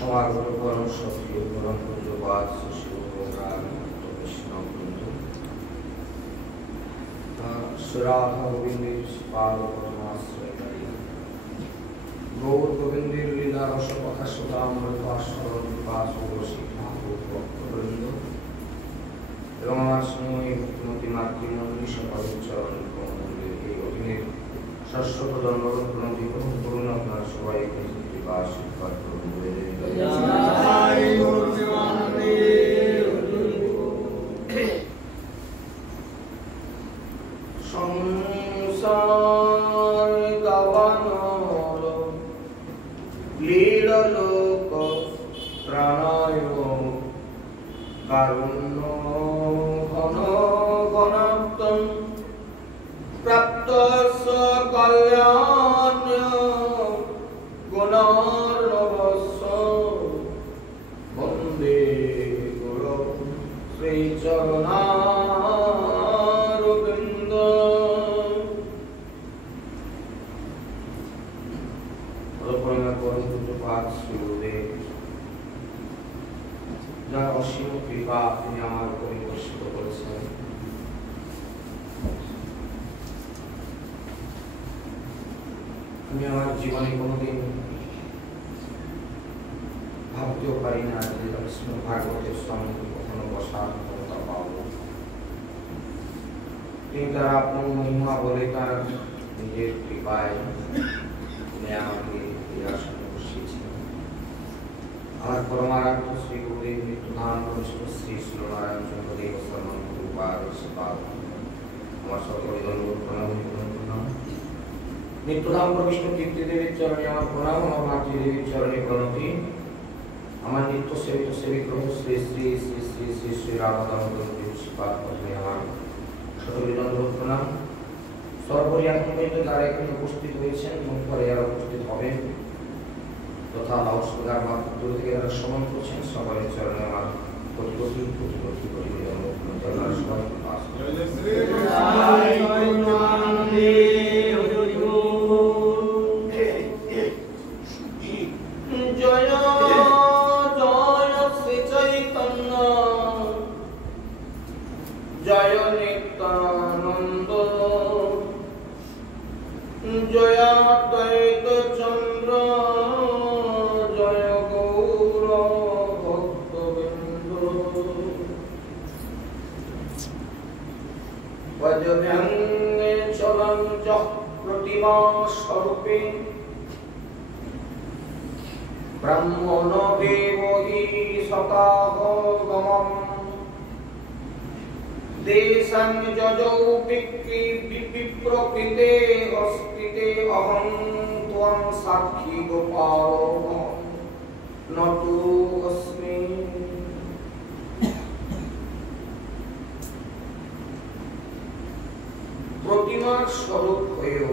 সমাগত পরম সক্রিয় পরম পূজ্যপাদ শিবরাম বৈষ্ণববৃন্দ, শ্রীরাধা গোবিন্দের পাদ পরমাশ্রয়কারী গৌর গোবিন্দের লীলা রস কথা শ্রোতামৃত আস্মরণ বিপাস ভক্তবৃন্দ এবং আমার স্নেহী ভক্তিমতী মাতৃমণ্ডলী সকল চরণ কমলের এই অধীনের শাশ্বত জন্মগ্রহণ প্রণতি গ্রহণ করুন। আপনারা সবাই কৃপা আশীর্বাদ করুন। সংসার গাবানল লীললোক প্রাণায় কারুণ্য ঘন ঘনাত্তম প্রাপ্তস্য কল্যাণ্য গুণার্ণবস্য বন্দে গুরু শ্রীচরণারবিন্দ। যার অসীম কৃপা তিনি আমার উপরে বর্ষিত করেছেন, আমি আমার জীবনে কোনোদিন ভাবতেও পারি না যে ভাগবতের সঙ্গে কখনো বসার ক্ষমতা পাব। তিনি তার আপন মহিমা বলে তার নিজের কৃপায় তিনি আমাকে এই আসনে বসিয়েছেন। আমার পরমারাধ্য শ্রী গুরুদেব মৃত্যুধান কনিষ্ঠ শ্রী শ্রীনারায়ণ চন্দ্রদেব শর্মা আমার সকল প্রণাম। মৃত্যুধাম প্রবিষ্ট কীর্তিদেবীর চরণে আমার প্রণাম, আমার মাতৃদেবীর চরণে প্রণতি। আমার নিত্য সেবিত সেবিগ্রহ শ্রী শ্রী শ্রী শ্রী শ্রী শ্রী রাধাদামোদর শ্রীপাদ পদ্মে আমার শতবিদন্দ প্রণাম। সর্বরি এখন পর্যন্ত যারা এখানে উপস্থিত হয়েছেন এবং পরে যারা উপস্থিত হবেন তথা লাউস্পিকার মাধ্যম দূর থেকে যারা শ্রবণ করছেন সকলের চরণে আমার কোটি কোটি কোটি কোটি কোটি সবাই জয় জয় শ্রী চৈতন্য জয় নিত্যানন্দ জয় দ্বৈত চন্দ্র জয় গৌর ভক্তবৃন্দ। বজ্রব্যাঙ্গে চলঞ্চ প্রতিমা স্বরূপে ব্রাহ্মণ দেবহি সকাহ গমম দেশং যজৌ বিপ্রকৃতে অস্তিতে অহং ত্বং সাক্ষী গোপাল নতু অস্মি। প্রতিমার স্বরূপ হয়েও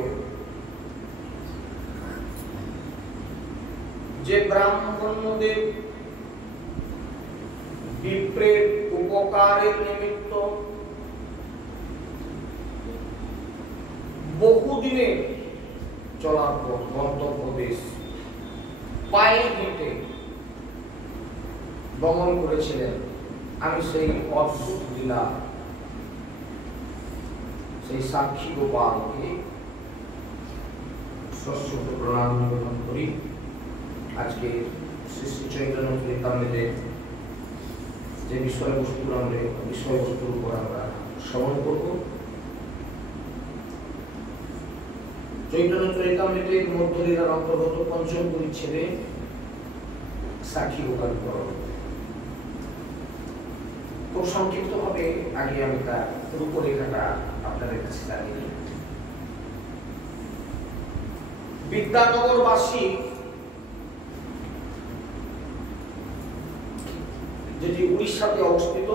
যে ব্রাহ্মণদেব বিপ্রের উপকারের নিমিত্ত বহুদিনের চলার পর গন্তব্য দেশ পায়ে হেঁটে গমন করেছিলেন, আমি সেই অদ্ভুত লীলা সেই সাক্ষী গোপালকে সশ্রদ্ধ প্রণাম নিবেদন করি। আজকে শ্রী শ্রী চৈতন্য চরিতামৃতে যে বিষয়বস্তুর উপর আমরা শ্রবণ করব, চৈতন্য চরিতামৃতের মধ্যলীলার অন্তর্গত পঞ্চম পরিচ্ছেদে সাক্ষী গোপাল পর্ব। খুব সংক্ষিপ্ত ভাবে আগে আমি তার রূপরেখাটা আপনাদের কাছে জানিয়ে দিই। বিদ্যানগরবাসী, যেটি উড়িষ্যাতে অবস্থিত,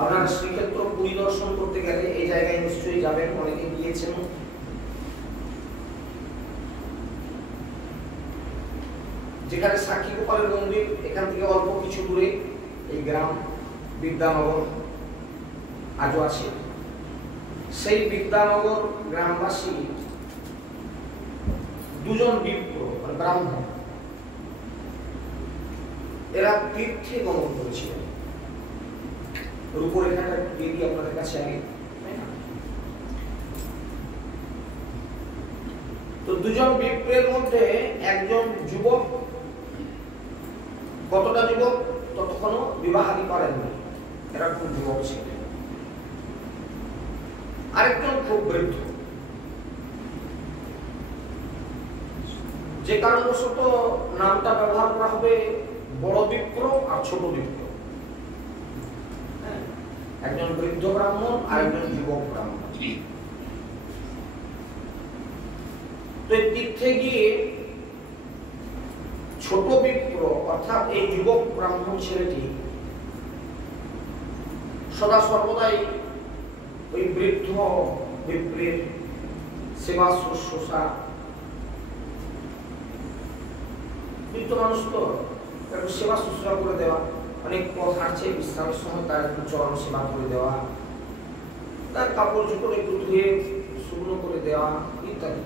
আপনারা শ্রীক্ষেত্র পরিদর্শন করতে গেলে এই জায়গায় নিশ্চয়ই যাবেন, অনেকে গিয়েছেন। যেখানে সাক্ষী গোপালের মন্দির, এখান থেকে অল্প কিছু দূরে এই গ্রাম বিদ্যানগর আজও আছে। সেই বিদ্যানগর গ্রামবাসী দুজন বিপ্র ব্রাহ্মণ এরা তীর্থে গমন করেছিলেন। রূপরেখাটা দিয়ে দিই আপনাদের কাছে আগে। তো দুজন বিপ্রের মধ্যে একজন যুবক, কতটা যুবক, ততক্ষণও বিবাহাদি করেননি, এরা খুব যুবক ছিলেন। আরেকজন খুব বৃদ্ধ, যে কারণবশত নামটা ব্যবহার করা হবে বড় বিপ্র আর ছোট বিপ্র। একজন বৃদ্ধ ব্রাহ্মণ আর একজন যুবক ব্রাহ্মণ। তো তীর্থে গিয়ে ছোট বিপ্র অর্থাৎ এই যুবক ব্রাহ্মণ ছেলেটি সদা সর্বদাই ওই বৃদ্ধ বিপ্রের সেবা শুশ্রূষা, বৃদ্ধ মানুষ তো একটু সেবা শুশ্রূষা করে দেওয়া, অনেক পথ হাঁটছে, বিশ্রামের সময় তার একটু চরণ সেবা করে দেওয়া, তার কাপড় চোপড় একটু ধুয়ে শুকনো করে দেওয়া ইত্যাদি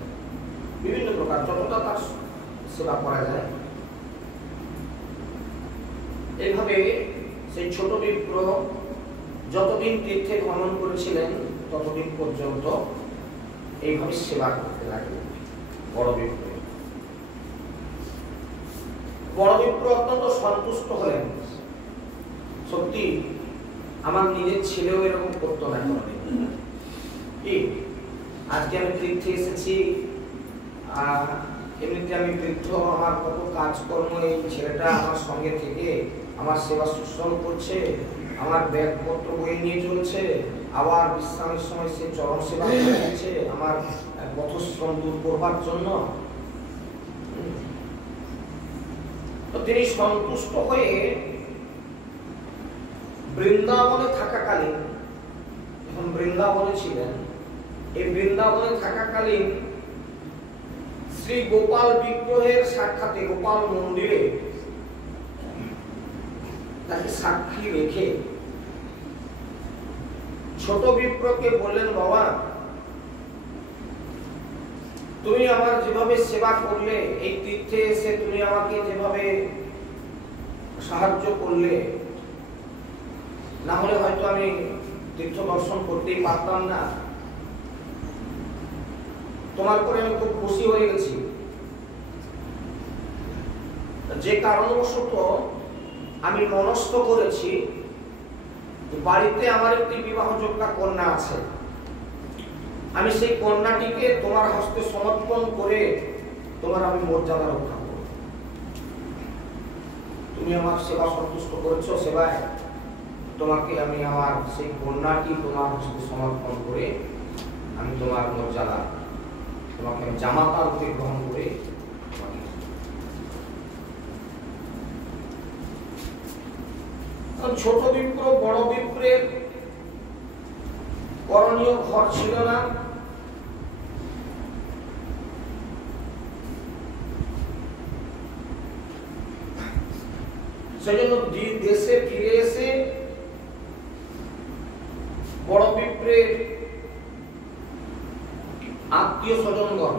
বিভিন্ন প্রকার যতটা তার সেবা করা যায়। এইভাবে সেই ছোট বিপ্র যতদিন তীর্থে ভ্রমণ করেছিলেন ততদিন পর্যন্ত এইভাবে সেবা করতে লাগলেন বড় বিপ্র। বড় বিপ্র অত্যন্ত সন্তুষ্ট হলেন, সত্যি আমার নিজের ছেলেও এরকম করতো না কোনোদিন। কি আজকে আমি তীর্থে এসেছি, এমনিতে আমি বৃদ্ধ, আমার কত কাজকর্ম, এই ছেলেটা আমার সঙ্গে থেকে আমার সেবা শুশ্রূষা করছে, আমার ব্যাগপত্র বই নিয়ে চলছে, আবার বিশ্রামের সময় সে চরণ সেবা করছে আমার পথশ্রম দূর করবার জন্য। তো তিনি সন্তুষ্ট হয়ে বৃন্দাবনে থাকাকালীন, যখন বৃন্দাবনে ছিলেন, এই বৃন্দাবনে থাকাকালীন শ্রী গোপাল বিগ্রহের সাক্ষাতে গোপাল মন্দিরে তাকে সাক্ষী রেখে ছোট বিপ্রকে বললেন, বাবা তুমি আমার যেভাবে সেবা করলে, এই তীর্থে এসে তুমি আমাকে যেভাবে সাহায্য করলে, না হলে হয়তো আমি তীর্থ দর্শন করতেই পারতাম না। তোমার পরে আমি খুব খুশি হয়ে গেছি, যে কারণবশত আমি মনস্থ করেছি বাড়িতে আমার একটি বিবাহযোগ্যা কন্যা আছে, আমি সেই কন্যাটিকে তোমার হস্তে সমর্পণ করে তোমার আমি মর্যাদা রক্ষা করব। তুমি আমার সেবা সন্তুষ্ট করেছো, সেবায় তোমাকে আমি আমার সেই কন্যাটি তোমার হস্তে সমর্পণ করে আমি তোমার মর্যাদা, তোমাকে আমি জামাতা রূপে গ্রহণ করে। ছোট বিপ্র বড় বিপ্রের করণীয় ঘর ছিল না, সেজন্য দেশে ফিরে এসে বড় বিপ্রের আত্মীয় স্বজনগণ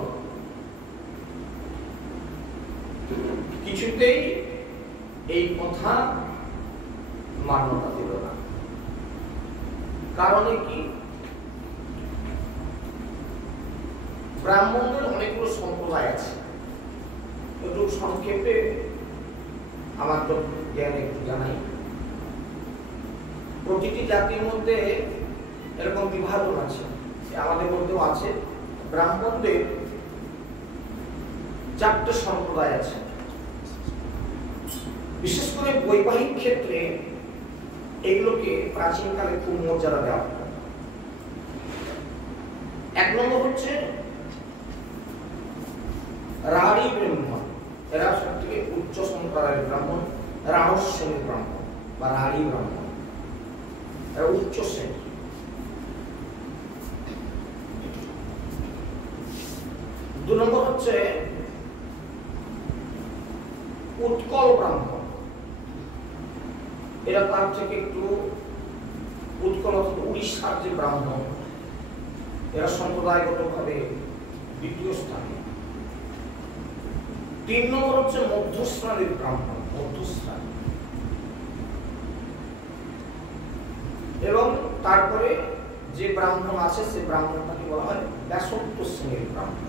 কিছুতেই এই কথা মান্যতা দিল না। কারণে কি, ব্রাহ্মণদের অনেকগুলো সম্প্রদায় আছে, একটু সংক্ষেপে আমার তো জ্ঞান একটু জানাই। প্রতিটি জাতির মধ্যে এরকম বিভাজন আছে, আমাদের মধ্যেও আছে। ব্রাহ্মণদের 4টে সম্প্রদায় আছে, বিশেষ করে বৈবাহিক ক্ষেত্রে এগুলোকে প্রাচীনকালে খুব মর্যাদা দেওয়া হতো। 1 নম্বর হচ্ছে রাঢ়ী ব্রাহ্মণ, এরা সব থেকে উচ্চ সম্প্রদায়ের ব্রাহ্মণ, রাঢ় শ্রেণীর ব্রাহ্মণ বা রাঢ়ী ব্রাহ্মণ, এরা উচ্চ শ্রেণী। 2 নম্বর হচ্ছে উৎকল ব্রাহ্মণ, এরা তার থেকে একটু উৎকল অথবা উড়িষ্যার যে ব্রাহ্মণ, এরা সম্প্রদায়গতভাবে দ্বিতীয় স্থানে। 3 নম্বর হচ্ছে মধ্যশ্রেণীর ব্রাহ্মণ, মধ্যশ্রেণী এবং তারপরে যে ব্রাহ্মণ আছে সে ব্রাহ্মণটাকে বলা হয় ব্যাসত্ব শ্রেণীর ব্রাহ্মণ।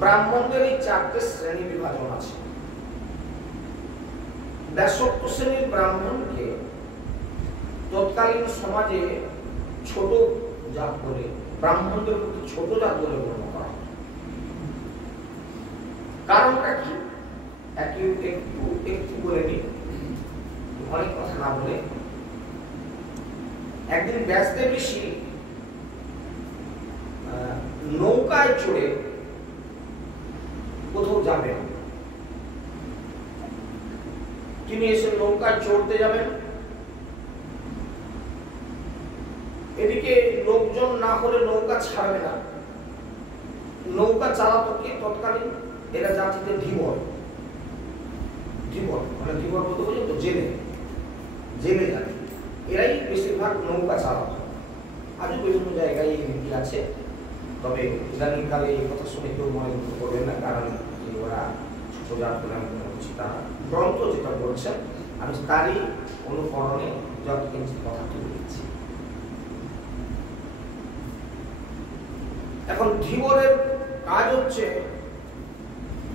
ব্রাহ্মণদের এই 4টে শ্রেণী বিভাজন আছে। ব্যাসত্ব শ্রেণীর ব্রাহ্মণকে তৎকালীন সমাজে ছোট জাত বলে, ব্রাহ্মণদের মধ্যে ছোট জাত বলে গণ্য করা হয়। কারণটা কি একটু বলে নিই, অনেক কথা না বলে। একদিন ব্যাসদেব ঋষি নৌকায় চড়ে কোথাও যাবেন। তিনি এসে নৌকায় চড়তে যাবেন, এদিকে লোকজন না হলে নৌকা ছাড়বে না। নৌকা চালাতো কে তৎকালীন? এরা জাতিতে ধীবর, মানে ধীবর বলতে বোঝেন তো, জেলে জাতি, এরাই বেশিরভাগ নৌকা চালাতো। আজও বিভিন্ন জায়গায় এই রীতি আছে, তবে ইদানিংকালে এই কথা শুনে কেউ মনে করবেন না, কারণ ওরা ছোট জাত বলে আমি মনে করছি। তারা গ্রন্থ যেটা বলছেন আমি তারই অনুকরণে যত কিঞ্চিত কথা তুলে দিচ্ছি। এখন ধীবরের কাজ হচ্ছে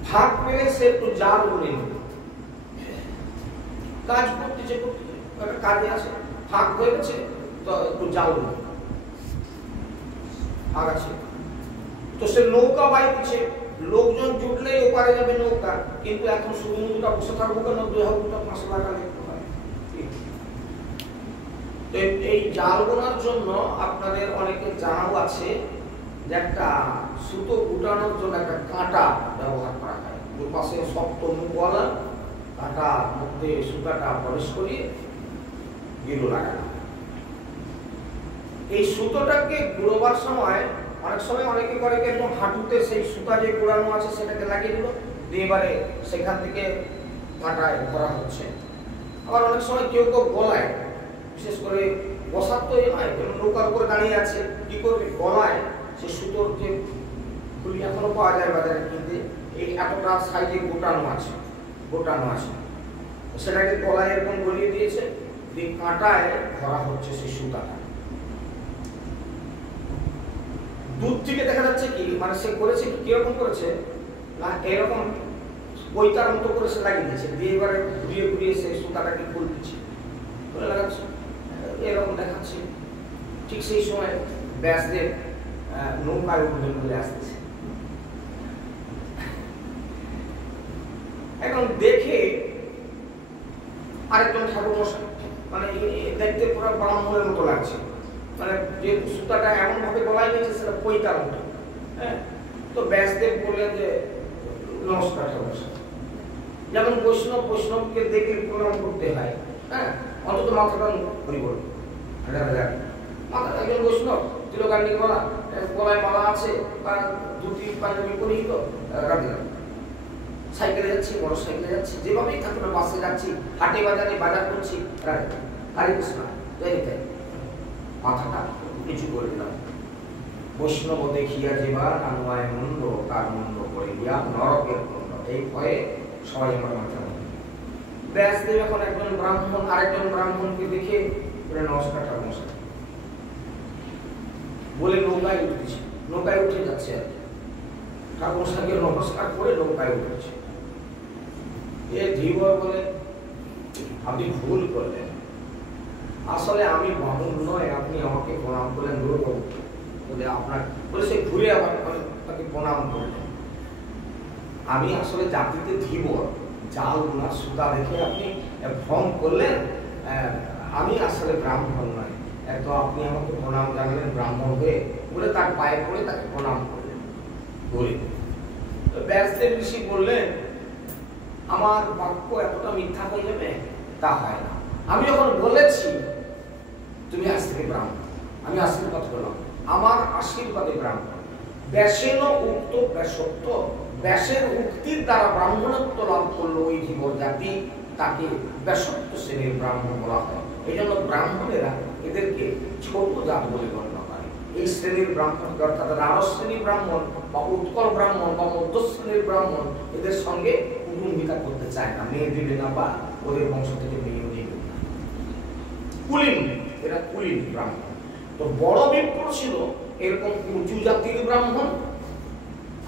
ভাগ পেলে সে একটু জাল বলে নেবে, কাজ করতেছে কাজে আসে, ভাগ হয়ে গেছে তো একটু জাল বলে ভাগ আছে, তো সে নৌকা বাইতেছে, লোকজন জুটলেই ওপারে যাবে নৌকা। কিন্তু এখন শুধু নৌকা বসে থাকবো কেন? 2,500 টাকা লিখতে হয়। এই জাল বোনার জন্য আপনাদের অনেকে জানাও আছে যে একটা সুতো গুটানোর জন্য একটা কাঁটা ব্যবহার করা হয়। দুপাশে শক্ত মুখওয়ালা কাঁটা, মধ্যে সুতাটা প্রবেশ করিয়ে গিলো লাগানো। এই সুতোটাকে গুড়োবার সময় অনেক সময় অনেকে করে একদম হাঁটুতে সেই সুতা যে গুড়ানো আছে সেটাকে লাগিয়ে দিল, দিয়ে এবারে সেখান থেকে কাঁটায় ধরা হচ্ছে। আবার অনেক সময় কেউ গলায়, বিশেষ করে বসার তো নয়, নৌকার উপরে দাঁড়িয়ে আছে, কি করবে? গলায় সে সুতোর যে খুলি এখনো পাওয়া যায় বাজারে কিনতে, এই এতটা সাইজে গোটানো আছে, সেটাকে গলায় এরকম গলিয়ে দিয়েছে, দিয়ে কাঁটায় ধরা হচ্ছে সেই সুতাটা। দূর থেকে দেখা যাচ্ছে কি, মানে সে করেছে কি, কিরকম করেছে না, এরকম বইটার মতো করে সে লাগিয়ে দিয়েছে, দিয়ে এবারে ঘুরিয়ে ঘুরিয়ে সেই সুতাটাকে খুল দিচ্ছে, লাগাচ্ছে, এরকম দেখাচ্ছে। ঠিক সেই সময় ব্যাসদেব নৌকায় উঠবেন বলে আসতেছে। এখন দেখে আরেকজন ঠাকুর মশাই, মানে দেখতে পুরো ব্রাহ্মণের মতো লাগছে, মানে যে সুতাটা এমন ভাবে গলায় নিয়েছে সেটা পৈতার মতো। হ্যাঁ, তো ব্যাসদেব বললেন যে নমস্কার ঠাকুর। যেমন বৈষ্ণবকে দেখলে প্রণাম করতে হয়, হ্যাঁ, অন্তত মাথাটা পরিবর্তন, মাথা একজন বৈষ্ণব তিলকান্ডি গলা, গলায় মালা আছে, বা ধুতি পাঞ্জাবি পরিহিত, রাধিলাম। সাইকেলে যাচ্ছি, মোটর সাইকেলে যাচ্ছি, যেভাবেই থাকুন, বাসে যাচ্ছি, হাটে বাজারে বাজার করছি, হরে কৃষ্ণ, জয় নিতাই, মাথাটা কিছু করে দিলাম। বৈষ্ণব দেখিয়া যেবা নানুয়ায় মন্দ, তার মন্দ করে গিয়া নরকের মন্দ, এই ভয়ে সবাই আমার মাথা মন্দ। ব্যাসদেব এখন একজন ব্রাহ্মণ আরেকজন ব্রাহ্মণকে দেখে বলে নমস্কার ঠাকুর মশাই বলে নৌকায় উঠেছে, নৌকায় উঠে যাচ্ছে আর ঠাকুর মশাইকে নমস্কার করে নৌকায় উঠেছে। এ ধীবর বলে আপনি ভুল করলেন, আসলে আমি বামুন নয়, আপনি আমাকে প্রণাম করলেন বলে আপনার বলে সে ঘুরে আবার তাকে প্রণাম করলেন। আমি আসলে জাতিতে ধীবর, জাল বোনার সুতা দেখে আপনি ভ্রম করলেন, আমি আসলে ব্রাহ্মণ নয়, তো আপনি আমাকে প্রণাম জানালেন ব্রাহ্মণ হয়ে বলে তার পায়ে পড়ে তাকে প্রণাম করলেন। ব্যাসদেব ঋষি বললেন আমার বাক্য এতটা মিথ্যা হয়ে যাবে? তা হয় না। আমি যখন বলেছি তুমি আজ থেকে ব্রাহ্মণ, আমি আশীর্বাদ করলাম, আমার আশীর্বাদে ব্রাহ্মণ। ব্যাসেন উক্ত ব্যাসত্ব, ব্যাসের উক্তির দ্বারা ব্রাহ্মণত্ব লাভ করলো ওই ধীবর জাতি, তাকে ব্যাসত্ব শ্রেণীর ব্রাহ্মণ বলা হয়। এই জন্য ব্রাহ্মণেরা এদেরকে ছোট জাত বলে গণ্য করে। এই শ্রেণীর ব্রাহ্মণ অর্থাৎ রারস শ্রেণীর ব্রাহ্মণ বা উৎকল ব্রাহ্মণ বা মধ্য শ্রেণীর ব্রাহ্মণ এদের সঙ্গে কুটুম্বিতা করতে চায় না, মেয়ে দিবে না বা ওদের বংশ থেকে মেয়েও দিবে না। কুলীন, এরা কুলীন ব্রাহ্মণ। তো বড় বিপ্র ছিল এরকম উঁচু জাতির ব্রাহ্মণ,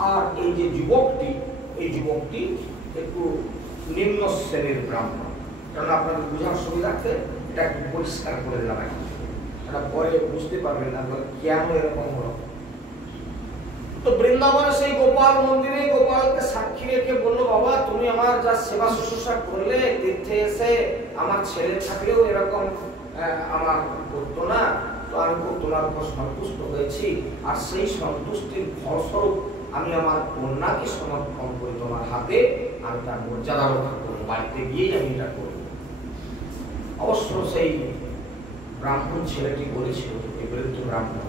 আর এই যে যুবকটি, এই যুবকটি একটু নিম্ন শ্রেণীর ব্রাহ্মণ। কারণ আপনাদের বোঝার সুবিধার্থে এটা একটু পরিষ্কার করে দিলাম, এটা পরে বুঝতে পারবেন না কেন এরকম হলো। তো বৃন্দাবনে সেই গোপাল মন্দিরে গোপালকে সাক্ষী রেখে বললো, বাবা তুমি আমার যা সেবা শুশ্রূষা করলে, তীর্থে এসে আমার ছেলে থাকলেও এরকম আমার করতো না, তো আমি খুব তোমার উপর সন্তুষ্ট হয়েছি, আর সেই সন্তুষ্টির ফলস্বরূপ আমি আমার কন্যাকে সমর্পণ করি তোমার হাতে, আমি তার মর্যাদা রক্ষা করবো, বাড়িতে গিয়েই আমি এটা করবো। অবশ্য সেই ব্রাহ্মণ ছেলেটি বলেছিল, এই বৃদ্ধ ব্রাহ্মণ,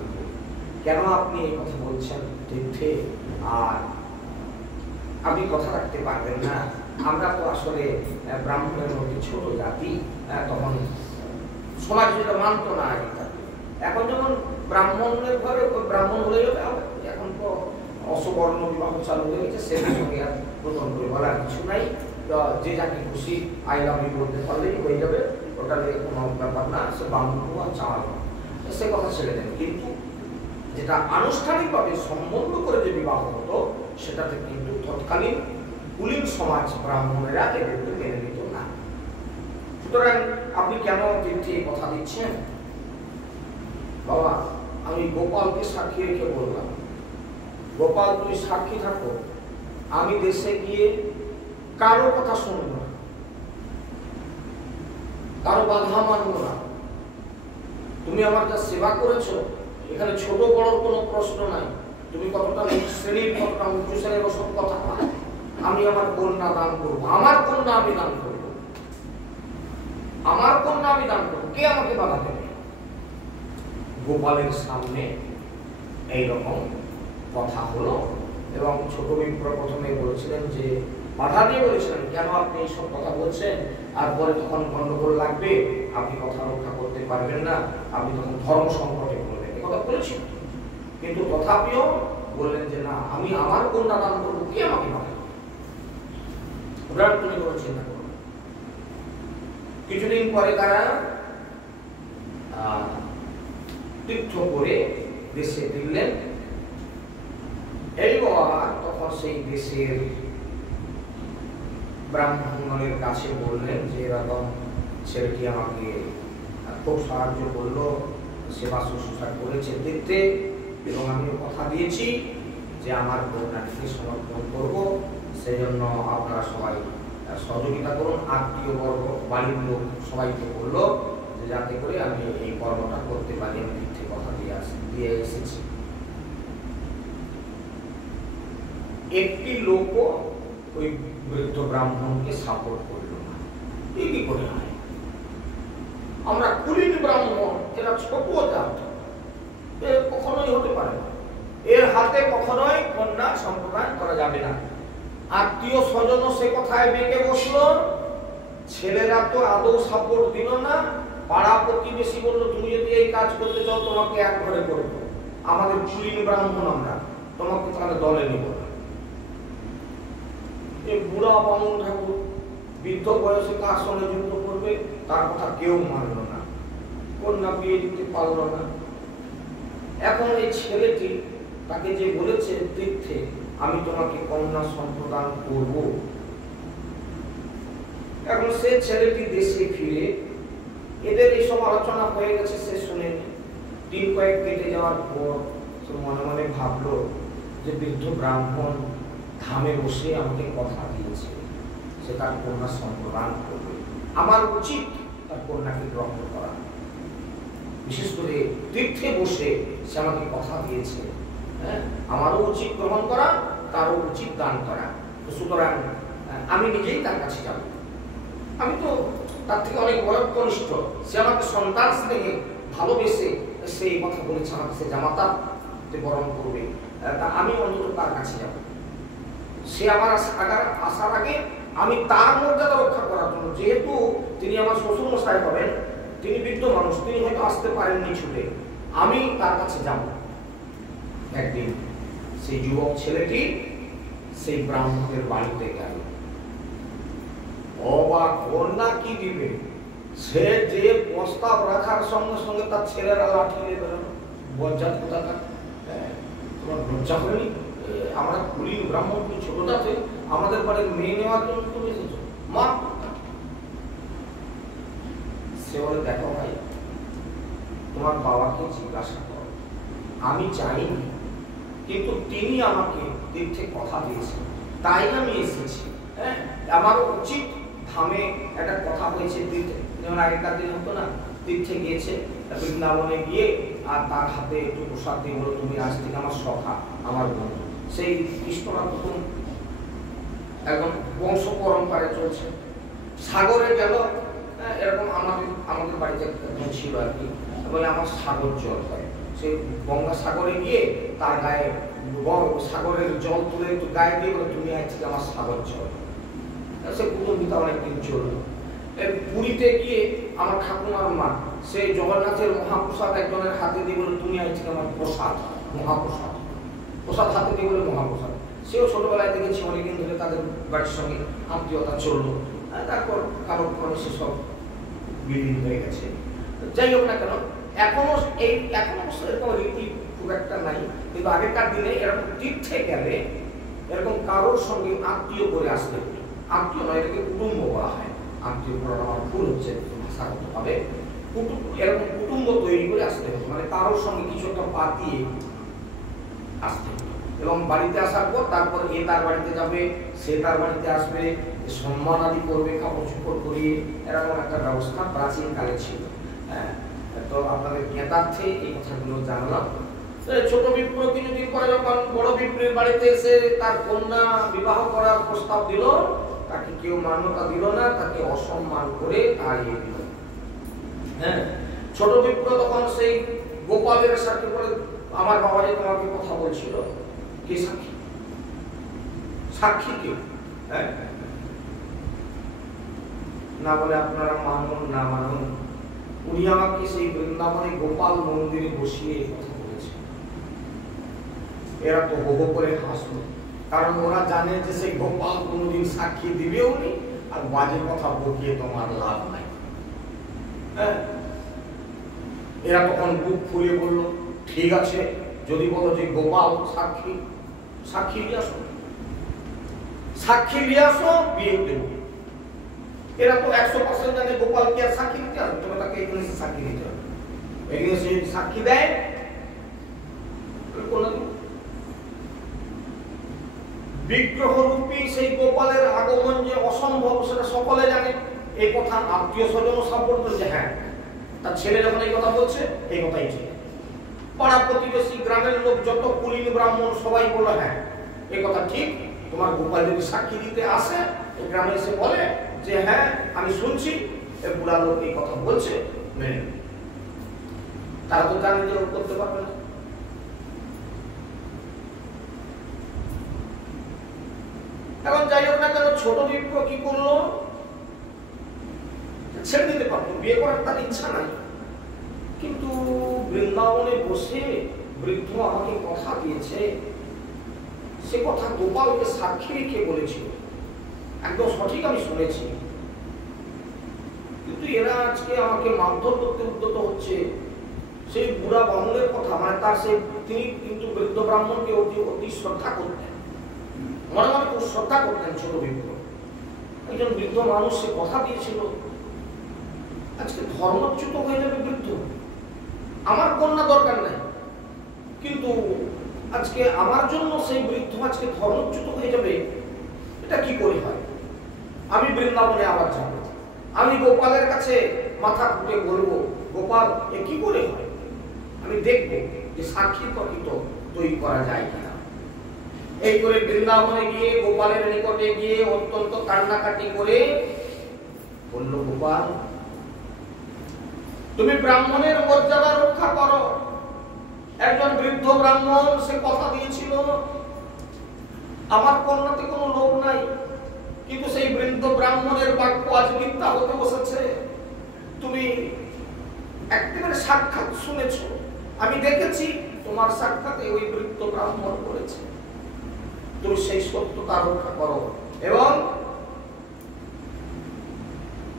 কেন আপনি এই কথা বলছেন তীর্থে, আর আপনি কথা রাখতে পারবেন না? আমরা তো আসলে ব্রাহ্মণের মধ্যে ছোট জাতি, তখন সমাজ যেটা মানত না আগে। এখন যেমন ব্রাহ্মণের ঘরে ব্রাহ্মণ হলে যাবে, এখন তো অসবর্ণ বিবাহ চালু হয়ে গেছে, সে সঙ্গে আর নতুন করে বলার কিছু নাই, যে যাকে খুশি আই লাভ ইউ বলতে পারলেই হয়ে যাবে, ওটা নিয়ে কোনো ব্যাপার না, সে ব্রাহ্মণ আর চাওয়া সে কথা ছেড়ে দেন। কিন্তু যেটা আনুষ্ঠানিকভাবে সম্বন্ধ করে যে বিবাহ হতো, সেটাতে কিন্তু তৎকালীন কুলীন সমাজ ব্রাহ্মণেরা এগুলো মেনে নিত না। সুতরাং আপনি কেন তীর্থে কথা দিচ্ছেন? বাবা আমি গোপালকে সাক্ষী রেখে বললাম, গোপাল তুমি সাক্ষী থাকো, আমি দেশে গিয়ে কারো কথা শুনবো না, কারো বাধা মানবো না। তুমি আমার যা সেবা করেছো, এখানে ছোট বড় কোনো প্রশ্ন নাই, তুমি কতটা শ্রেণীর, কতটা উঁচু শ্রেণীর ওসব কথা না, আমি আমার কন্যা দান করবো, আমার কন্যা আমি দান করবো, আমার কন্যা আমি দান করবো, কে আমাকে বাধা দেবে? গোপালের সামনে এইরকম কথা হলো, এবং ছোট বিপ্র প্রথমে বলেছিলেন যে, বাধা দিয়ে বলেছিলেন কেন আপনি এইসব কথা বলছেন, আর পরে তখন গন্ডগোল লাগবে, আপনি কথা রক্ষা করতে পারবেন না, আপনি তখন ধর্ম সংকটে পড়বেন, এই কথা বলেছেন। কিন্তু তথাপিও বললেন যে না, আমি আমার কন্যা দান করবো, কে আমাকে বাধা দেবে? ওরা তুমি কোনো চিন্তা করো। কিছুদিন পরে তারা তীর্থ করে দেশে ফিরলেন। এইবার তখন সেই দেশের ব্রাহ্মণের কাছে বললেন যে এরকম ছেলেটি আমাকে খুব সাহায্য করলো, সেবা শুশ্রূষা করেছে তীর্থে, এবং আমিও কথা দিয়েছি যে আমার কন্যাটিকে সমর্পণ করবো, সেই জন্য আপনারা সবাই সহযোগিতা করুন। আত্মীয় বর্গ, বাড়ির লোক সবাইকে বললো যে যাতে করে আমি এই কর্মটা করতে পারি, আমি তীর্থে কথা দিয়ে এসেছি। একটি লোকও ওই বৃদ্ধ ব্রাহ্মণকে সাপোর্ট করলো না। এই কি করে হয়? আমরা কুলীন ব্রাহ্মণ, এরা ছোট জাত, এর কখনোই হতে পারে না, এর হাতে কখনোই কন্যা সম্প্রদান করা যাবে না। আত্মীয় স্বজন সে কথায় বেঁকে বসলো, ছেলেরা তো আদৌ সাপোর্ট দিল না। পাড়া প্রতিবেশী বললো, তুমি যদি এই কাজ করতে চাও তোমাকে এক ঘরে করবো, আমাদের কুলীন ব্রাহ্মণ আমরা, তোমাকে তাহলে দলে নিব না। এই বুড়া বামুন ঠাকুর বৃদ্ধ বয়সে কার সঙ্গে যুক্ত করবে, তার কথা কেউ মানল না, কন্যা বিয়ে দিতে পারল না। এখন এই ছেলেটি তাকে যে বলেছে তীর্থে আমি তোমাকে কন্যা সম্প্রদান করব, এখন সে ছেলেটি দেশে ফিরে, এদের এইসব আলোচনা হয়ে গেছে, সে শুনেনি। দিন কয়েক কেটে যাওয়ার পর সে মনে মনে ভাবলো যে বৃদ্ধ ব্রাহ্মণ ধামে বসে আমাকে কথা দিয়েছে সে তার কন্যা সম্প্রদান করবে, আমার উচিত তার কন্যাকে গ্রহণ করা। বিশেষ করে তীর্থে বসে সে আমাকে কথা দিয়েছে, আমারও উচিত গ্রহণ করা, তারও উচিত দান করা। সুতরাং আমি নিজেই তার কাছে যাব। আমি তো তার থেকে অনেক বড় কনিষ্ঠ, সে আমাকে সন্তান স্নেহে ভালোবেসে সেই কথা বলেছে, আমাকে সে জামাতা বরণ করবে, তা আমি অন্তত তার কাছে যাব। সে আমার আসার আগে আমি তার মর্যাদা রক্ষা করার জন্য, যেহেতু তিনি আমার শ্বশুর মশাই হবেন, তিনি বৃদ্ধ মানুষ, তিনি হয়তো আসতে পারেননি ছুটে, আমি তার কাছে যাব। একদিন সেই যুবক ছেলেটি সেই ব্রাহ্মণের বাড়িতে গেল। অবাক, কন্যা কি দিবে, সে যে প্রস্তাব রাখার সঙ্গে সঙ্গে তার ছেলেরা লাঠি নিয়ে বেরোলো, বজ্জাত কোথাকার, তোমার লজ্জা করেনি? আমরা কুলি ব্রাহ্মণ ছোটটাতে আমাদের বাড়ির মেয়ে নেওয়ার জন্য তুমি এসেছো, মা। সে বলে, দেখো ভাই, তোমার বাবাকে জিজ্ঞাসা করো, আমি চাইনি, কিন্তু তিনি আমাকে তীর্থে কথা দিয়েছেন, তাই আমি এসেছি। হ্যাঁ, আমার উচিত ধামে একটা কথা হয়েছে তীর্থে, যেমন আগেকার দিন হতো না, তীর্থে গিয়েছে, বৃন্দাবনে গিয়ে আর তার হাতে একটু প্রসাদ দিয়ে বলো, তুমি আজ থেকে আমার সখা, আমার বন্ধু। সেই কৃষ্ণরা প্রথম একদম বংশ পরম্পরায় চলছে। সাগরে গেল, এরকম আমাদের বাড়িতে একদম ছিল আর কি, বলে আমার সাগর জল হয়, সে গঙ্গা সাগরে গিয়ে তার গায়ে সাগরের জল তুলে একটু গায়ে দিয়ে বলে, তুমি আজ থেকে আমার সাগর জল। সে কুটুম্বিতা অনেকদিন চললো। পুরীতে গিয়ে আমার ঠাকুমার মা সে জগন্নাথের মহাপ্রসাদ একজনের হাতে দিয়ে বলে, তুমি আজ থেকে আমার প্রসাদ, মহাপ্রসাদ। প্রসাদ হাতে দিয়ে বলে মহাপ্রসাদ। সেও ছোটবেলায় দেখেছি অনেকদিন ধরে তাদের বাড়ির সঙ্গে আত্মীয়তা চললো, তারপর কারো কারো সেসব বিলীন হয়ে গেছে। যাই হোক না কেন, এখনো এরকম রীতি খুব একটা নাই, কিন্তু আগেকার দিনে এরকম তীর্থে গেলে এরকম কারোর সঙ্গে আত্মীয় করে আসতে হতো। আত্মীয় নয়, এটাকে কুটুম্ব বলা হয়। আত্মীয় করার আমার ভুল হচ্ছে ভাষাগত ভাবে, এরকম কুটুম্ব তৈরি করে আসতে হতো, মানে কারোর সঙ্গে কিছু একটা পাতিয়ে আসতে হতো। এবং বাড়িতে আসার পর তারপর এ তার বাড়িতে যাবে, সে তার বাড়িতে আসবে, সম্মান আদি করবে, কাপড় চোপড় করিয়ে, এরকম একটা ব্যবস্থা প্রাচীন কালে ছিল। হ্যাঁ, তো আপনাদের জ্ঞাতার্থে এই কথাগুলো জানলাম। ছোট বিপ্র কিছুদিন পরে যখন বড় বিপ্রের বাড়িতে এসে তার কন্যা বিবাহ করার প্রস্তাব দিল, তাকে কেউ মান্যতা দিল না, তাকে অসম্মান করে তাড়িয়ে দিল। হ্যাঁ, ছোট বিপ্র তখন সেই গোপালের সাথে বলে, আমার বাবা যে তোমাকে কথা বলছিল, কে সাক্ষী? সাক্ষী কে? হ্যাঁ, না বলে আপনারা মানুন না মানুন, উনি আমাকে সেই বৃন্দাবনে গোপাল মন্দিরে বসিয়ে কথা বলেছে। এরা তো হো হো করে হাসলো, কারণ ওরা জানে যে সেই গোপাল কোনোদিন সাক্ষী দিবেও নি, আর বাজে কথা বকিয়ে তোমার লাভ নাই। হ্যাঁ, এরা তখন বুক ফুলিয়ে বলল, ঠিক আছে, যদি বলো যে গোপাল সাক্ষী, সাক্ষী নিয়ে আসো, সাক্ষী নিয়ে আসো, বিয়ে দেব। এরা তো 100% জানে গোপালকে আর সাক্ষী দিতে হবে, তবে তাকে এখানে সাক্ষী দিতে হবে। এখানে সে সাক্ষী দেয়, বিগ্রহরূপী সেই গোপালের আগমন যে অসম্ভব সেটা সকলে জানে। এই কথা আত্মীয় স্বজন সাপোর্ট করছে, হ্যাঁ, তার ছেলে যখন এই কথা বলছে, এই কথাই ঠিক। পাড়া প্রতিবেশী গ্রামের লোক যত কুলীন ব্রাহ্মণ সবাই বলে, হ্যাঁ, এই কথা ঠিক। তোমার গোপাল যদি সাক্ষী দিতে আসে, গ্রামে এসে বলে যে হ্যাঁ আমি শুনছি, বুড়া লোক এই কথা বলছে, মেনে নেবে। তারা তো জানে যে করতে পারবে না। এখন যাই হোক না কেন, ছোট বিপ্র কি করলো, ছেড়ে দিতে পারতো, বিয়ে করার তার ইচ্ছা নাই, কিন্তু বৃন্দাবনে বসে বৃদ্ধ আমাকে কথা দিয়েছে, সে কথা গোপালকে সাক্ষী রেখে বলেছিল, একদম সঠিক আমি শুনেছি, কিন্তু এরা আজকে আমাকে মারধর করতে উদ্যত হচ্ছে। সেই বুড়া বামুনের কথা, মানে তার সেই, তিনি কিন্তু বৃদ্ধ ব্রাহ্মণকে অতি শ্রদ্ধা করতেন, মনে মনে খুব শ্রদ্ধা করতেন ছোট বিপ্র। একজন বৃদ্ধ মানুষ, সে কথা দিয়েছিল, আজকে ধর্মচ্যুত হয়ে যাবে বৃদ্ধ। আমার কন্যা দরকার নাই, কিন্তু আজকে আমার জন্য সেই বৃদ্ধ আজকে ধর্মচ্যুত হয়ে যাবে, এটা কি করে হয়? আমি বৃন্দাবনে আবার যাব, আমি গোপালের কাছে মাথা ফুটে বলবো, গোপাল এ কি করে হয়, আমি দেখবো যে সাক্ষী প্রকৃত তৈরি করা যায় কিনা। এই করে বৃন্দাবনে গিয়ে গোপালের নিকটে গিয়ে অত্যন্ত কান্নাকাটি করে বলল, গোপাল তুমি ব্রাহ্মণের মর্যাদা রক্ষা করো। একজন বৃদ্ধ ব্রাহ্মণ, সে কথা দিয়েছিল, আমার কন্যাতে কোনো লোভ নাই, কিন্তু সেই বৃদ্ধ ব্রাহ্মণের বাক্য আজ মিথ্যা হতে বসেছে। তুমি একেবারে সাক্ষাৎ শুনেছ, আমি দেখেছি তোমার সাক্ষাতে ওই বৃদ্ধ ব্রাহ্মণ করেছে, তুমি সেই সত্যতা রক্ষা করো। এবং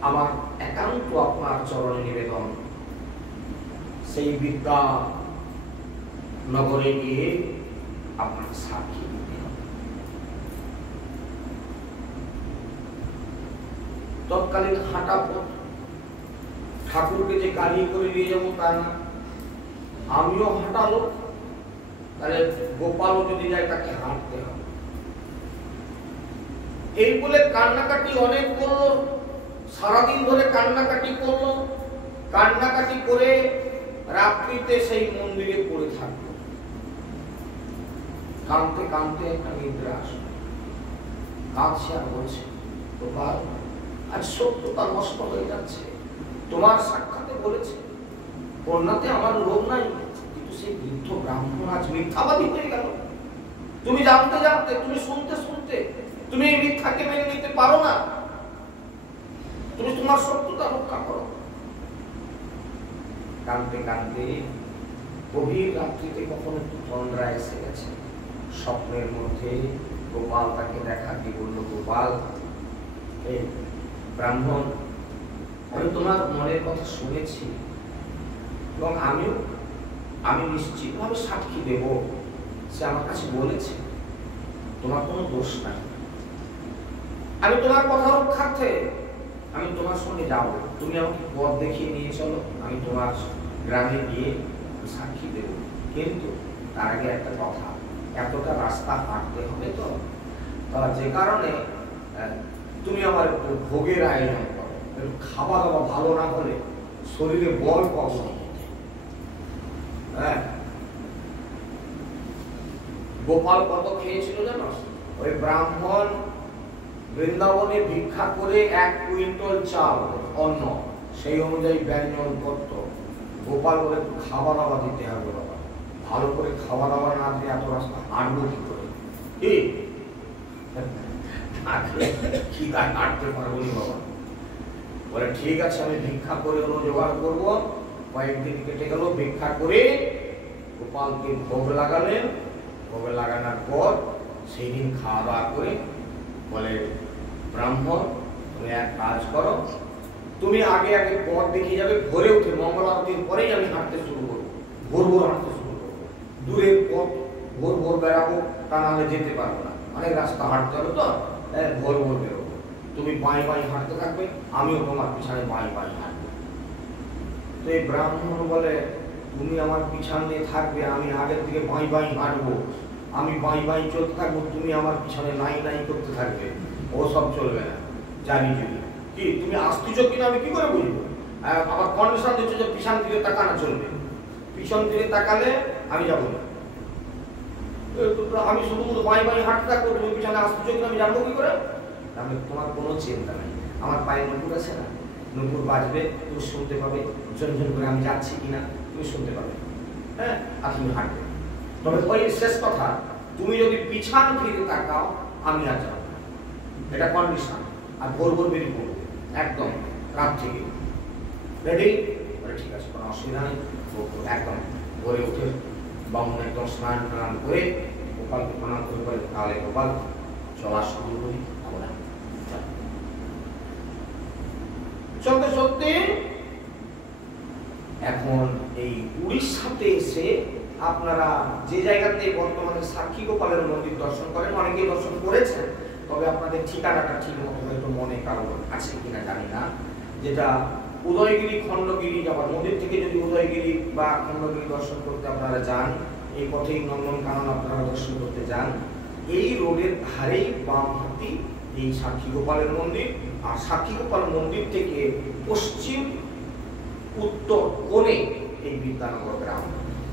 আমার একান্ত আপনার চরণে নিবেদন, সেই বিদ্যা নগরে গিয়ে আপনার সাক্ষী দিতে হবে। তৎকালীন হাঁটা পথ, ঠাকুরকে যে গাড়ি করে নিয়ে যাবো তা না, আমিও হাঁটালো, তাহলে গোপালও যদি যায় তাকে হাঁটতে হবে। এই বলে কান্নাকাটি অনেক করলো, সারাদিন ধরে কান্নাকাটি করলো, কান্নাকাটি করে রাত্রিতে সেই মন্দিরে পড়ে থাকলো। কাঁদতে কাঁদতে একটা নিদ্রা আসলো, কাঁদছে আর বলছে, গোপাল আজ সত্যতা নষ্ট হয়ে যাচ্ছে। তোমার সাক্ষাতে বলেছে কন্যাতে আমার লোভ নাই, কিন্তু সেই বৃদ্ধ ব্রাহ্মণ আজ মিথ্যাবাদী হয়ে গেল। তুমি জানতে জানতে, তুমি শুনতে শুনতে, তুমি এই মিথ্যাকে মেনে নিতে পারো না। তুমি তোমার সত্যতা রক্ষা করো। কাঁদতে কাঁদতে গভীর রাত্রিতে কখন একটু তন্দ্রা এসে গেছে, স্বপ্নের মধ্যে গোপাল তাকে দেখা দিয়ে বলল, গোপাল এই ব্রাহ্মণ, আমি তোমার মনের কথা শুনেছি এবং আমি নিশ্চিতভাবে সাক্ষী দেব, সে আমার কাছে বলেছে তোমার কোনো দোষ নাই। আমি তোমার কথা রক্ষার্থে আমি তোমার সঙ্গে যাব, তুমি আমাকে পথ দেখিয়ে নিয়ে চলো, আমি তোমার গ্রামে গিয়ে সাক্ষী দেব। কিন্তু তার আগে একটা কথা, এতটা রাস্তা হাঁটতে হবে তো, যে কারণে তুমি আমার একটু ভোগের আয়োজন করো, একটু খাওয়া দাওয়া ভালো না হলে শরীরে বল পাবো না। হ্যাঁ, গোপাল কত খেয়েছিল জানো? ওই ব্রাহ্মণ বৃন্দাবনে ভিক্ষা করে 1 কুইন্টাল চাল অন্ন, সেই অনুযায়ী ব্যঞ্জন করত। গোপাল বলে একটু খাওয়া দাওয়া দিতে হবে বাবা, ভালো করে খাওয়া দাওয়া না দিয়ে এত রাস্তা হাঁটবো কি করে? কি হাঁটতে পারবো নি বাবা। বলে ঠিক আছে, আমি ভিক্ষা করে হলো জোগাড় করবো। কয়েকদিন কেটে গেল, ভিক্ষা করে গোপালকে ভোগ লাগালেন। ভোগ লাগানোর পর সেই দিন খাওয়া দাওয়া করে বলে, ব্রাহ্মণ তুমি এক কাজ করো, তুমি আগে আগে পথ দেখিয়ে যাবে, ভোরে উঠে মঙ্গল আরতির পরেই আমি হাঁটতে শুরু করবো, ভোর ভোর হাঁটতে শুরু করবো। দূরের পথ ভোর ভোর বেড়াবো, তা নাহলে যেতে পারবো না, অনেক রাস্তা হাঁটতে হবে তো, ভোর ভোর বেরোবো। তুমি বাঁই বাঁই হাঁটতে থাকবে, আমিও তোমার পিছনে বাঁই বাঁই হাঁটবো। তো এই ব্রাহ্মণ বলে, তুমি আমার পিছনে থাকবে, আমি আগের দিকে বাঁই বাঁই হাঁটবো, আমি বাঁই বাঁই চলতে থাকবো, তুমি আমার পিছনে নাই নাই করতে থাকবে, ও সব চলবে না। জানি যদি কি তুমি আসতেছ কিনা আমি কি করে বুঝবো? আবার কন্ডিশন দিচ্ছ যে পিছন দিকে তাকানো চলবে, পিছন দিকে তাকালে আমি যাবো না। আমি শুধু বাঁই বাঁই হাঁটতে থাকবো, তুমি পিছনে আসতেছ কিনা আমি জানবো কি করে? তাহলে তোমার কোনো চিন্তা নেই, আমার পায়ে নুপুর আছে না, নুপুর বাজবে, তুমি শুনতে পাবে, ঝনঝন করে আমি যাচ্ছি কিনা তুমি শুনতে পাবে। হ্যাঁ, আর তুমি হাঁটবে। তবে ওই শেষ কথা, তুমি যদি পিছন ফিরে তাকাও আমি আর যাবো না, এটা কন্ডিশন। আর ভোর ভোর বেরিয়ে পড়বে একদম রাত থেকে। রেডি? ঠিক আছে, কোনো অসুবিধা নেই। একদম ভোরে উঠে বামুন একদম স্নান টান করে গোপালকে প্রণাম করে তাহলে গোপাল চলা শুরু করি আমরা। চলতে চলতে এখন এই উড়িষ্যাতে এসে আপনারা যে জায়গাতে বর্তমানে সাক্ষী গোপালের মন্দির দর্শন করেন, অনেকেই দর্শন করেছেন, তবে আপনাদের ঠিকানাটা ঠিক মতো হয়তো মনে কারো আছে কিনা জানি না, যেটা উদয়গিরি খণ্ডগিরি যাওয়ার, মন্দির থেকে যদি উদয়গিরি বা খণ্ডগিরি দর্শন করতে আপনারা যান, এই পথেই নন্দনকানন আপনারা দর্শন করতে যান, এই রোডের ধারেই বাম হাতি এই সাক্ষী গোপালের মন্দির। আর সাক্ষী গোপাল মন্দির থেকে পশ্চিম উত্তর কোণে এই বিদ্যানগর গ্রাম।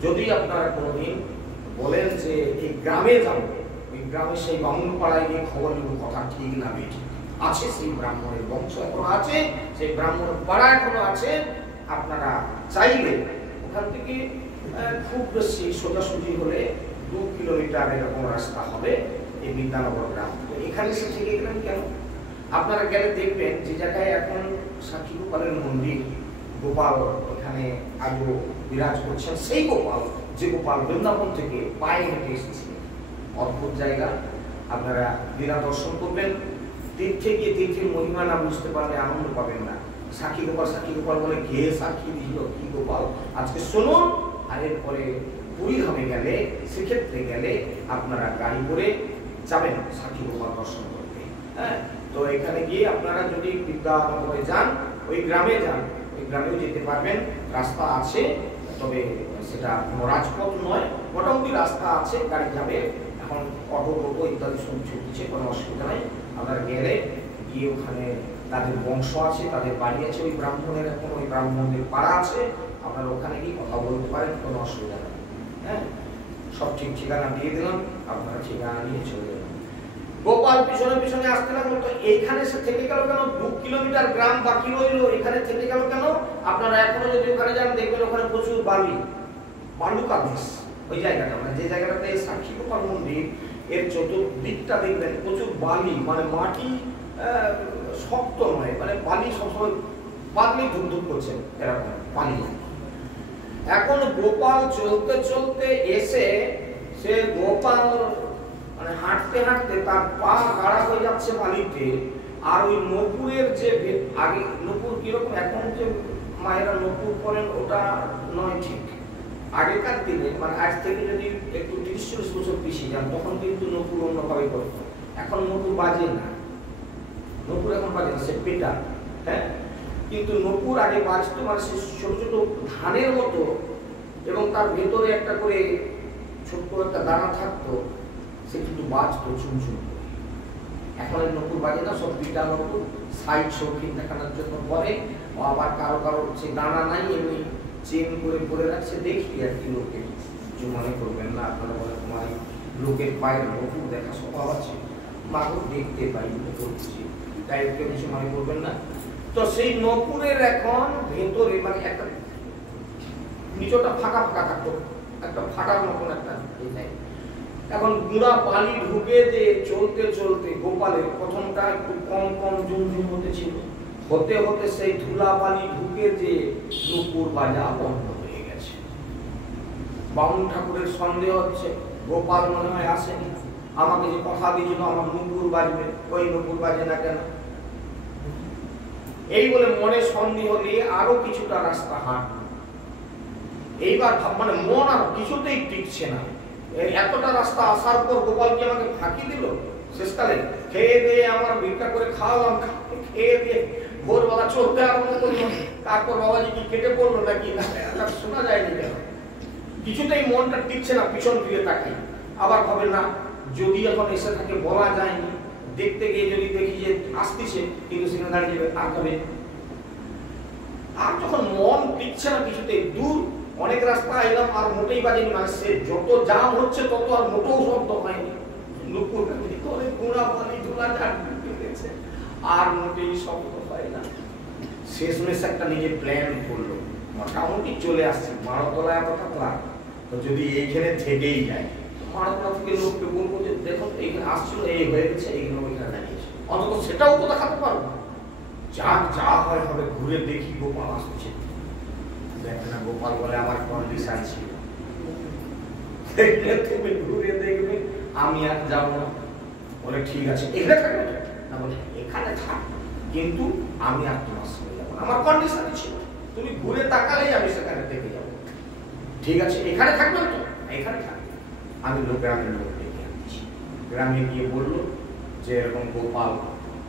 যদি আপনারা কোনোদিন বলেন যে এই গ্রামে যাবো, ওই গ্রামে সেই বামুন পাড়ায় গিয়ে খবর নেব, কথা ঠিক না বেঠিক আছে, সেই ব্রাহ্মণের বংশ এখনো আছে, সেই ব্রাহ্মণের পাড়া এখনো আছে। আপনারা চাইলে ওখান থেকে খুব বেশি সোজাসুজি হলে 2 কিলোমিটার এরকম রাস্তা হবে এই বিদ্যানগর গ্রাম। তো এখানে এসে থেকে গেলেন কেন? আপনারা গেলে দেখবেন যে জায়গায় এখন সাক্ষী গোপালের মন্দির, গোপাল এখানে আজও বিরাজ করছেন, সেই গোপাল যে গোপাল বৃন্দাবন থেকে পায়ে হেঁটে এসেছিলেন। অদ্ভুত জায়গা, আপনারা দিনা দর্শন করবেন। তীর্থে গিয়ে তীর্থের মহিমা না বুঝতে পারলে আনন্দ পাবেন না। সাক্ষী গোপাল বলে কে সাক্ষী দিল, কি গোপাল? আজকে শুনুন। আর এরপরে পুরীধামে গেলে, সেক্ষেত্রে গেলে আপনারা গাড়ি করে যাবেন সাক্ষী গোপাল দর্শন করতে। হ্যাঁ, তো এখানে গিয়ে আপনারা যদি বিদ্যানগরে যান, ওই গ্রামে যান, ওই গ্রামেও যেতে পারবেন, রাস্তা আছে, তবে সেটা কোনো রাজপথ নয়, মোটামুটি রাস্তা আছে, গাড়ি যাবে। এখন অটো টোটো ইত্যাদি সব ছুটছে, কোনো অসুবিধা নেই। আপনারা গেলে গিয়ে ওখানে তাদের বংশ আছে, তাদের বাড়ি আছে, ওই ব্রাহ্মণের এখন ওই ব্রাহ্মণদের পাড়া আছে, আপনারা ওখানে গিয়ে কথা বলতে পারেন, কোনো অসুবিধা নেই। হ্যাঁ, সব ঠিক ঠিকানা দিয়ে দিলাম, আপনারা ঠিকানা নিয়ে চলে যাবেন। গোপাল পিছনে পিছনে আসতে লাগলো। তো এইখানে সে থেকে গেল কেন? 2 কিলোমিটার গ্রাম বাকি রইলো, এখানে থেকে গেল কেন? আপনারা এখনো যদি ওখানে যান দেখবেন ওখানে প্রচুর বালুকা দেশ। ওই জায়গাটা মানে যে জায়গাটাতে সাক্ষী গোপাল মন্দির, এর চতুর্দিকটা দেখবেন প্রচুর বালি, মানে মাটি শক্ত নয়, মানে বালি সবসময় বালি ধুপ করছে, এরকম বালি। এখন গোপাল চলতে চলতে এসে সে গোপাল মানে হাঁটতে হাঁটতে তার পা গাড়া হয়ে যাচ্ছে বালিতে। আর ওই নপুরের যে আগে নপুর কিরকম, এখন যে মায়েরা নপুর করেন ওটা নয় ঠিক। আগেকার দিনে মানে আজ থেকে যদি একটু 30-40 বছর পিছিয়ে যান, তখন কিন্তু নপুর অন্যভাবে করত। এখন নপুর বাজে না, নপুর এখন বাজে না, সে পেটা। হ্যাঁ, কিন্তু নপুর আগে বাজতো, মানে সে ছোট ছোট ধানের মতো, এবং তার ভেতরে একটা করে ছোট্ট একটা দানা থাকতো, সে কিন্তু বাজতো চুমচুম করে। এখন এই নপুর বাজে না, সব পিটা নপুর, সাইড শৌখিন দেখানোর জন্য পরে। আবার কারো কারো সে দানা নাই, এমনি চেন করে পরে রাখছে। দেখি আর কি, লোকে কিছু মনে করবেন না, আপনারা বলে তোমার লোকের পায়ের নপুর দেখা স্বভাব আছে, মাগুর দেখতে পাই করছি, তাই কেউ কিছু মনে করবেন না। তো সেই নপুরের এখন ভেতরে মানে একটা নিচটা ফাঁকা ফাঁকা থাকতো, একটা ফাটার মতন একটা। এখন গুঁড়া বালি ঢুকে যে চলতে চলতে গোপালের প্রথমটা একটু কম কম ঝুমঝুম হতে ছিল, হতে হতে সেই ধুলা বালি ঢুকে যে নপুর বাজা বন্ধ হয়ে গেছে। বামুন ঠাকুরের সন্দেহ হচ্ছে গোপাল মনে হয় আসেনি, আমাকে যে কথা দিয়েছিল আমার নপুর বাজবে, ওই নপুর বাজে না কেন? এই বলে মনে সন্দেহ নিয়ে আরো কিছুটা রাস্তা হাঁটল। এইবার মানে মন আর কিছুতেই টিকছে না। এতটা রাস্তা আসার পর গোপাল কি আমাকে ফাঁকি দিল? শেষকালে খেয়ে দিয়ে আমার ভিক্ষা করে খাওয়ালাম, খেয়ে দিয়ে ভোরবেলা চলতে আরম্ভ করলো, তারপর বাবাজি কি কেটে পড়লো নাকি না শোনা যায়নি কেন? কিছুতেই মনটা টিকছে না, পিছন ফিরে তাকাই। আবার ভাবে না, যদি এখন এসে থাকে বলা যায়নি, দেখতে গিয়ে যদি দেখি যে আসতেছে, কিন্তু সেখানে দাঁড়িয়ে যাবে আর যাবে। আর যখন মন টিকছে না কিছুতেই, দূর অনেক রাস্তা এলাম আর মোটেই বাজেনি, মানে সে যত জাম হচ্ছে তত আর মোটেও শব্দ হয়নি। নুপুর ভিতরে গুঁড়া বালি ধুলা ঢুকেছে, আর মোটেই শব্দ হয় না। শেষমেশ একটা নিজে প্ল্যান করলো, মোটামুটি চলে আসছে মারতলা, এতটা ক্লাব, তো যদি এইখানে থেকেই যায়, মারতলা থেকে লোককে বলবো যে দেখো এইখানে আসছিল, এই হয়ে গেছে, এইখানে ওইখানে দাঁড়িয়েছে, অন্তত সেটাও তো দেখাতে পারবো। যা হয় হবে, ঘুরে দেখি গোপাল আসছে। দেখে না, গোপাল বলে আমার কন্ডিশন ছিল, তুমি ঘুরে দেখবে, আমি আর যাবো না। বলে ঠিক আছে, এখানে থাকবে না? বলে এখানে থাক, কিন্তু আমি আর তোমার সঙ্গে যাবো না, আমার কন্ডিশন ছিল, তুমি ঘুরে তাকালেই আমি সেখানে দেখে যাবো। ঠিক আছে, এখানে থাকবেন তো? এখানে থাকবে। আমি গ্রামের লোক ডেকে আনছি। গ্রামে গিয়ে বললো যে এরকম গোপাল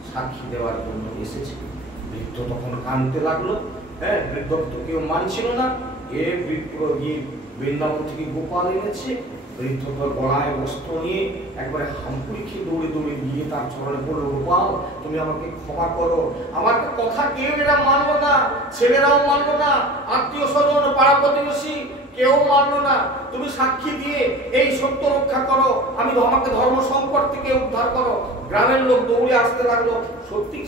সাক্ষী দেওয়ার জন্য এসেছে। বৃদ্ধ তখন কাঁদতে লাগলো। হ্যাঁ, বৃদ্ধ তো কেউ মানছিল না, এ বৃন্দাবন থেকে গোপাল এনেছে। বৃদ্ধ তো গলায় বস্ত্র নিয়ে একবারে হামপুরি খেয়ে দৌড়ে দৌড়ে গিয়ে তার চরণে বললো, গোপাল তুমি আমাকে ক্ষমা করো, আমার কথা কেউ এরা মানলো না, ছেলেরাও মানলো না, আত্মীয় স্বজন পাড়া প্রতিবেশী কেউ মানলো না, তুমি সাক্ষী দিয়ে এই সত্য রক্ষা করো, আমাকে ধর্ম সংকট থেকে উদ্ধার করো। গ্রামের লোক দৌড়ে আসতে লাগলো। সত্যি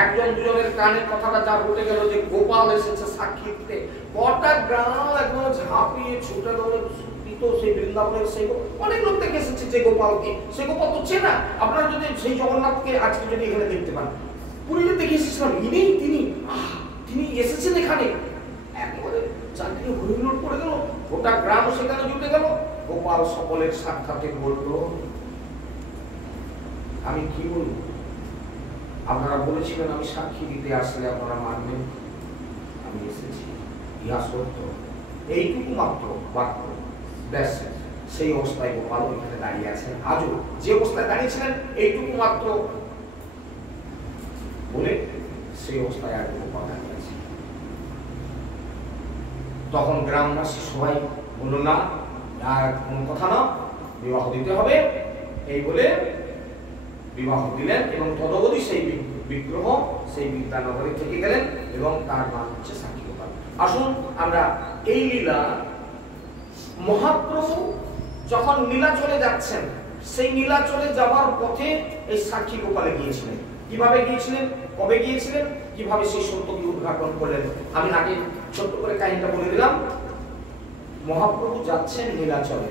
একজন দুজনের কানে কথাটা যা উঠে গেল যে গোপাল এসেছে সাক্ষী দিতে, গোটা গ্রাম একদম ঝাঁপিয়ে ছুটে দৌড়ে তো সেই বৃন্দাবনের সেই অনেক লোক থেকে এসেছে যে গোপালকে, সে গোপাল তো চেনা। আপনারা যদি সেই জগন্নাথকে আজকে যদি এখানে দেখতে পান, পুরীতে দেখে এসেছিলাম, তিনি এসেছেন এখানে, একেবারে চাকরি হরিলোট পড়ে গেল, গোটা গ্রাম সেখানে জুটে গেল। গোপাল সকলের সাক্ষাতে বলল, আমি কি বলবো, আপনারা বলেছিলেন আমি সাক্ষী দিতে আসলে আপনারা মানবেন, আমি এসেছি, ইহা সত্য, এইটুকু মাত্র বাক্য, ব্যাস। সেই অবস্থায় গোপাল এখানে দাঁড়িয়ে আছেন আজও, যে অবস্থায় দাঁড়িয়েছিলেন এইটুকু মাত্র বলে সেই অবস্থায় আর গোপাল দাঁড়িয়ে আছে। তখন গ্রামবাসী সবাই বলল না, আর কোনো কথা না, বিবাহ দিতে হবে, এই বলে বিবাহ দিলেন। এবং তদবধি সেই বিগ্রহ সেই বিদ্যানগরে থেকে গেলেন এবং তার নাম হচ্ছে সাক্ষী গোপাল। আসুন আমরা এই লীলা, মহাপ্রভু যখন নীলাচলে যাচ্ছেন, সেই নীলাচলে যাওয়ার পথে এই সাক্ষী গোপালে গিয়েছিলেন। কিভাবে গিয়েছিলেন, কবে গিয়েছিলেন, কিভাবে সেই সত্যকে উদ্ঘাটন করলেন, আমি আগে ছোট্ট করে কাহিনীটা বলে দিলাম। মহাপ্রভু যাচ্ছেন নীলাচলে,